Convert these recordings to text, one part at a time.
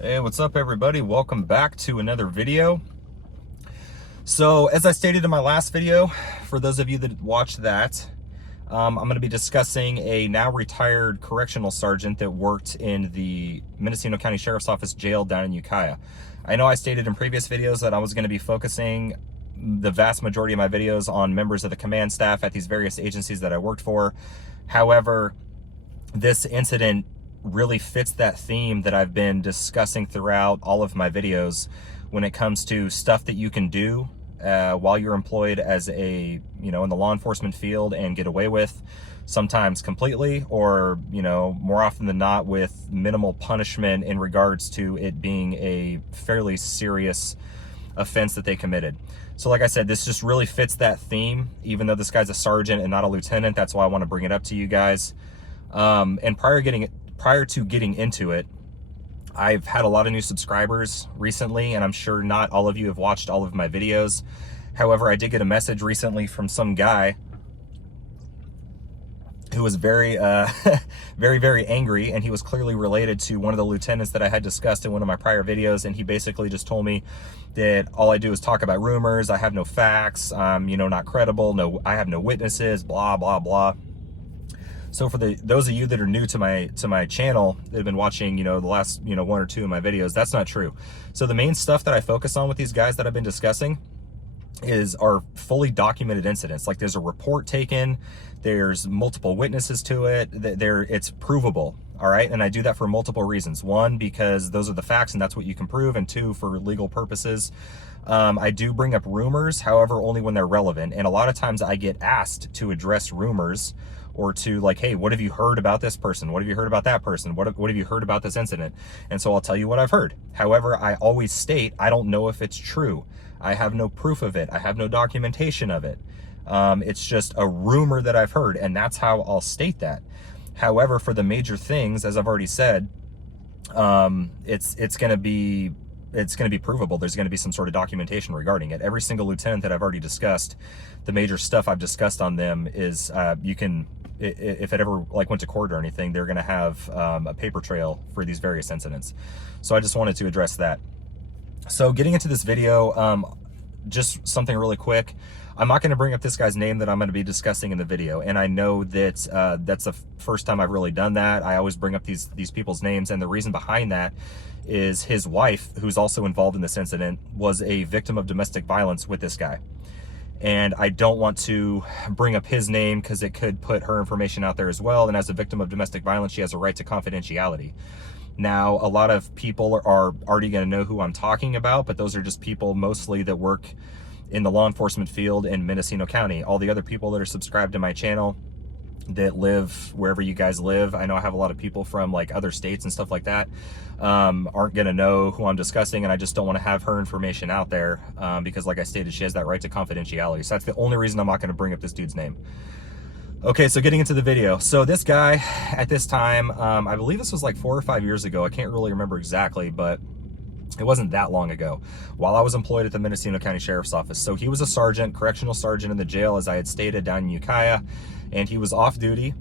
Hey, what's up everybody? Welcome back to another video. So as I stated in my last video, for those of you that watched that, I'm going to be discussing a now retired correctional sergeant that worked in the Mendocino County Sheriff's Office jail down in Ukiah. I know I stated in previous videos that I was going to be focusing the vast majority of my videos on members of the command staff at these various agencies that I worked for. However, this incident really fits that theme that I've been discussing throughout all of my videos when it comes to stuff that you can do while you're employed as a, in the law enforcement field and get away with, sometimes completely, or, more often than not with minimal punishment in regards to it being a fairly serious offense that they committed. So like I said, this just really fits that theme, even though this guy's a sergeant and not a lieutenant. That's why I want to bring it up to you guys. And prior to getting into it, I've had a lot of new subscribers recently, and I'm sure not all of you have watched all of my videos. However, I did get a message recently from some guy who was very, very angry, and he was clearly related to one of the lieutenants that I had discussed in one of my prior videos, and he basically just told me that all I do is talk about rumors, I have no facts, I'm, not credible, I have no witnesses, blah, blah, blah. So for those of you that are new to my channel that have been watching, the last, one or two of my videos, that's not true. So the main stuff that I focus on with these guys that I've been discussing are fully documented incidents. Like there's a report taken, there's multiple witnesses to it, it's provable. All right. And I do that for multiple reasons. One, because those are the facts and that's what you can prove. And two, for legal purposes. I do bring up rumors, however, only when they're relevant. And a lot of times I get asked to address rumors, or to like, hey, what have you heard about this person? What have you heard about that person? What have you heard about this incident? And so I'll tell you what I've heard. However, I always state, I don't know if it's true. I have no proof of it. I have no documentation of it. It's just a rumor that I've heard, and that's how I'll state that. However, for the major things, as I've already said, it's going to be provable. There's going to be some sort of documentation regarding it. Every single lieutenant that I've already discussed, the major stuff I've discussed on them is, if it ever went to court or anything, they're going to have a paper trail for these various incidents. So I just wanted to address that. So getting into this video, just something really quick. I'm not going to bring up this guy's name that I'm going to be discussing in the video, and I know that that's the first time I've really done that. I always bring up these people's names, and the reason behind that is his wife, who's also involved in this incident, was a victim of domestic violence with this guy. And I don't want to bring up his name because it could put her information out there as well. And as a victim of domestic violence, she has a right to confidentiality. Now, a lot of people are already going to know who I'm talking about, but those are just people mostly that work in the law enforcement field in Mendocino County. All the other people that are subscribed to my channel that live wherever you guys live, I know I have a lot of people from other states and stuff like that, aren't going to know who I'm discussing, and I just don't want to have her information out there because, like I stated, she has that right to confidentiality. So that's the only reason I'm not going to bring up this dude's name. Okay, so getting into the video. So this guy, at this time, I believe this was 4 or 5 years ago. I can't really remember exactly, but it wasn't that long ago, while I was employed at the Mendocino County Sheriff's Office. So he was a sergeant, correctional sergeant in the jail, as I had stated, down in Ukiah, and he was off duty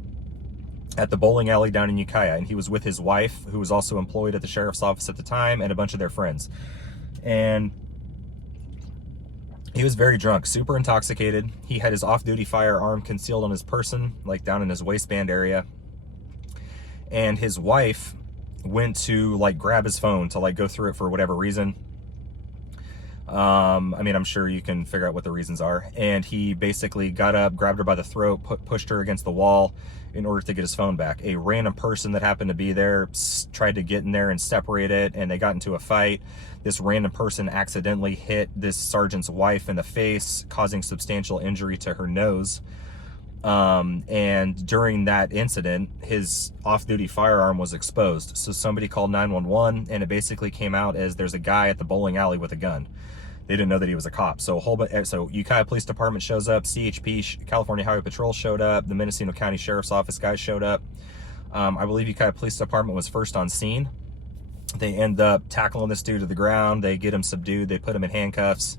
at the bowling alley down in Ukiah, and he was with his wife, who was also employed at the sheriff's office at the time, and a bunch of their friends. And he was very drunk, super intoxicated. He had his off-duty firearm concealed on his person, down in his waistband area. And his wife went to grab his phone to go through it for whatever reason. I'm sure you can figure out what the reasons are. And he basically got up, grabbed her by the throat, pushed her against the wall in order to get his phone back. A random person that happened to be there tried to get in there and separate it, and they got into a fight. This random person accidentally hit this sergeant's wife in the face, causing substantial injury to her nose. And during that incident, his off-duty firearm was exposed. So somebody called 911, and it basically came out as there's a guy at the bowling alley with a gun. They didn't know that he was a cop. So Ukiah Police Department shows up, CHP, California Highway Patrol showed up, the Mendocino County Sheriff's Office guys showed up. I believe Ukiah Police Department was first on scene. They end up tackling this dude to the ground. They get him subdued. They put him in handcuffs.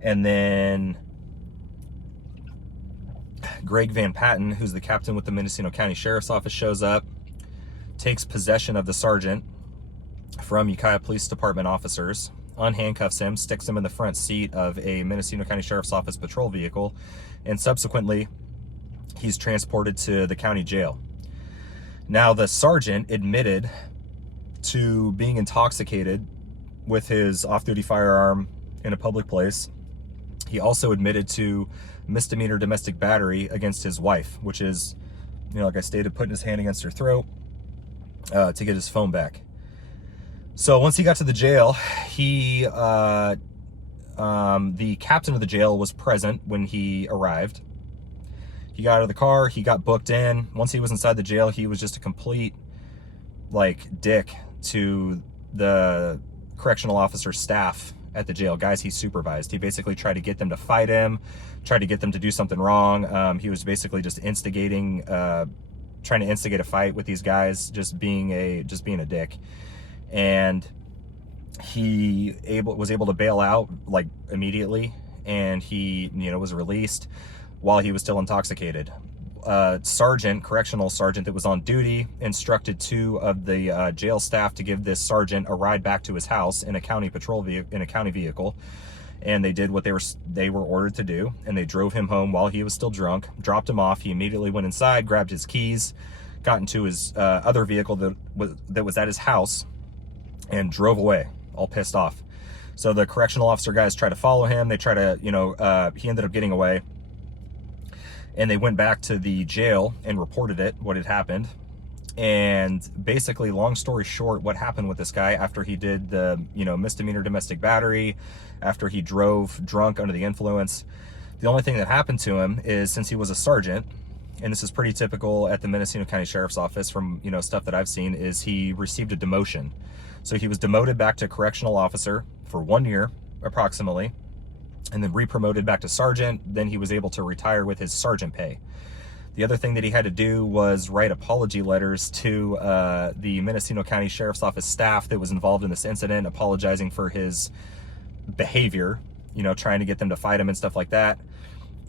And then Greg Van Patten, who's the captain with the Mendocino County Sheriff's Office, shows up, takes possession of the sergeant, from Ukiah Police Department officers, unhandcuffs him, sticks him in the front seat of a Mendocino County Sheriff's Office patrol vehicle, and subsequently he's transported to the county jail. Now, the sergeant admitted to being intoxicated with his off-duty firearm in a public place. He also admitted to misdemeanor domestic battery against his wife, which is, like I stated, putting his hand against her throat to get his phone back. So once he got to the jail, the captain of the jail was present when he arrived. He got out of the car, he got booked in. Once he was inside the jail, he was just a complete, dick to the correctional officer staff at the jail, guys he supervised. He basically tried to get them to fight him, tried to get them to do something wrong. He was basically just trying to instigate a fight with these guys, just being a dick. And he was able to bail out immediately, and he was released while he was still intoxicated. Correctional sergeant that was on duty instructed 2 of the jail staff to give this sergeant a ride back to his house in a county vehicle, and they did what they were ordered to do, and they drove him home while he was still drunk, dropped him off. He immediately went inside, grabbed his keys, got into his other vehicle that was at his house, and drove away, all pissed off. So the correctional officer guys tried to follow him. They tried to, he ended up getting away. And they went back to the jail and reported what had happened. And basically, long story short, what happened with this guy after he did the, misdemeanor domestic battery, after he drove drunk under the influence, the only thing that happened to him is, since he was a sergeant, and this is pretty typical at the Mendocino County Sheriff's Office from, stuff that I've seen, is he received a demotion. So he was demoted back to correctional officer for 1 year, approximately, and then re-promoted back to sergeant. Then he was able to retire with his sergeant pay. The other thing that he had to do was write apology letters to the Mendocino County Sheriff's Office staff that was involved in this incident, apologizing for his behavior, trying to get them to fight him and stuff like that.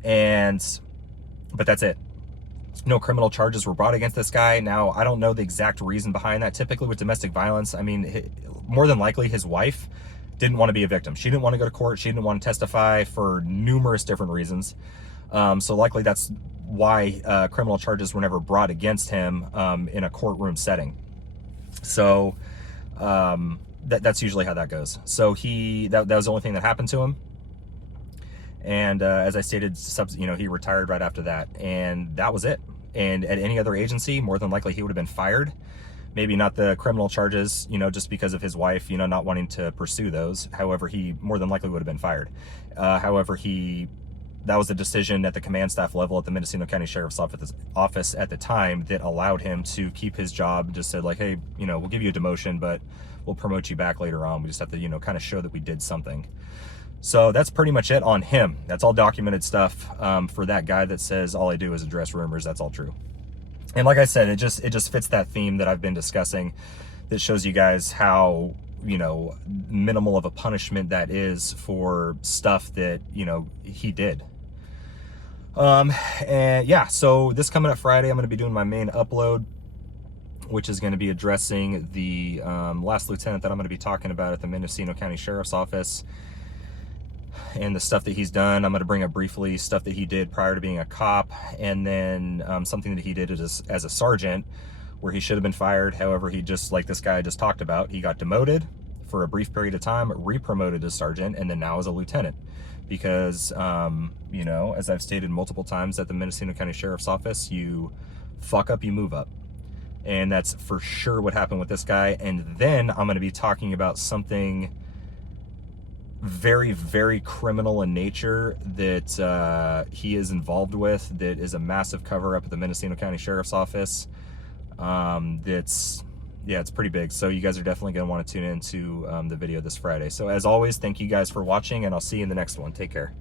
But that's it. No criminal charges were brought against this guy. Now, I don't know the exact reason behind that. Typically with domestic violence, more than likely his wife didn't want to be a victim. She didn't want to go to court. She didn't want to testify for numerous different reasons. So likely that's why criminal charges were never brought against him in a courtroom setting. So that's usually how that goes. So that was the only thing that happened to him. And as I stated, he retired right after that, and that was it. And at any other agency, more than likely he would have been fired. Maybe not the criminal charges, just because of his wife, not wanting to pursue those. However, he more than likely would have been fired. However, that was a decision at the command staff level at the Mendocino County Sheriff's Office at the time that allowed him to keep his job. Just said hey, we'll give you a demotion, but we'll promote you back later on. We just have to, kind of show that we did something. So that's pretty much it on him. That's all documented stuff for that guy that says all I do is address rumors. That's all true. And like I said, it just fits that theme that I've been discussing, that shows you guys how, minimal of a punishment that is for stuff that, he did. And yeah, so this coming up Friday, I'm going to be doing my main upload, which is going to be addressing the last lieutenant that I'm going to be talking about at the Mendocino County Sheriff's Office, and the stuff that he's done. I'm going to bring up briefly stuff that he did prior to being a cop, and then something that he did as a sergeant, where he should have been fired. However, he just, like this guy I just talked about, he got demoted for a brief period of time, re-promoted as sergeant, and then now as a lieutenant. Because, as I've stated multiple times at the Mendocino County Sheriff's Office, you fuck up, you move up. And that's for sure what happened with this guy. And then I'm going to be talking about something very, very criminal in nature that he is involved with, that is a massive cover-up at the Mendocino County Sheriff's Office. It's pretty big, so you guys are definitely going to want to tune into the video this Friday. So as always, thank you guys for watching, and I'll see you in the next one. Take care.